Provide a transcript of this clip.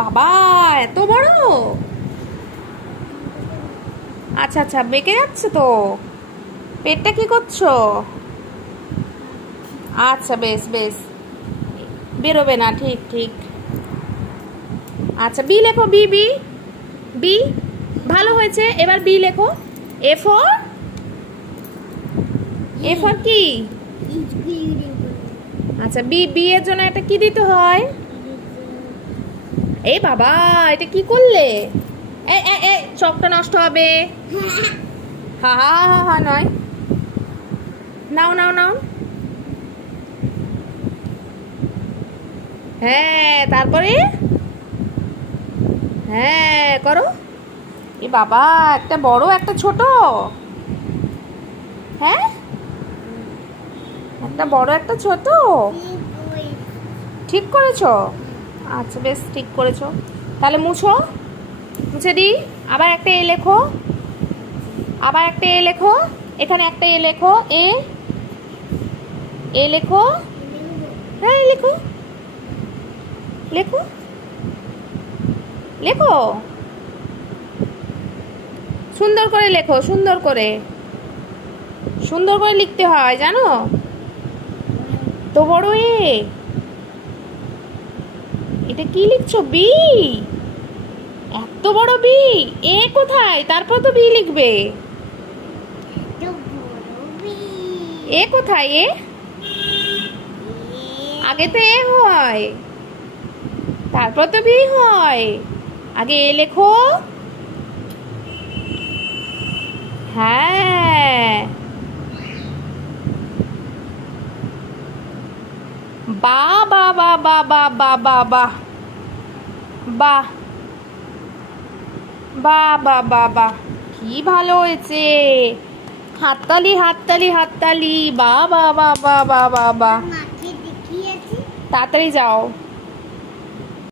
বাবা এত বড়। আচ্ছা আচ্ছা, বেঁকে যাচ্ছে তো। পেটটা কি করছো? আচ্ছা বেশ বেশ, বেরোবে না, ঠিক ঠিক। আচ্ছা বি লেখো, বি বি বি। ভালো হয়েছে, এবার বি লেখো। এ ফর, এ ফর কি? আচ্ছা বি, বি এর জন্য একটা কি দিতে হয়? এই বাবা, এটা কি করলে? এ এ এ, চকটা নষ্ট হবে। হা হা হা হা নয়, নাও নাও নাও। হ্যাঁ, তারপরে হ্যাঁ করো। এ বাবা, একটা বড় একটা ছোট। হ্যাঁ, একটা বড় একটা ছোট। ঠিক করেছো? আচ্ছা বেশ, ঠিক করেছো। তাহলে মুছো, মুছে দিই। আবার একটা এ লেখো, আবার একটা এ লেখো। এখানে একটা এ লেখো, এ, এ লেখো। হ্যাঁ লেখো, লেখো লেখো, সুন্দর করে লেখো, সুন্দর করে, সুন্দর করে লিখতে হয় জানো তো। বড় এ, এটা কি লিখছো? বি, এত বড় বি। এ কোথায়? তারপর তো বি লিখবে। এ কোথায়? এ আগে তো এ হয়, তারপর তো বি হয়। আগে এ লেখো। হ্যাঁ, বা বা বা বা বা বা বা বা বা বা বা বা বা, কি ভালো হয়েছে। হাততালি হাততালি হাততালি, বা বা বা বা বা বা বা। তাড়াতাড়ি যাও।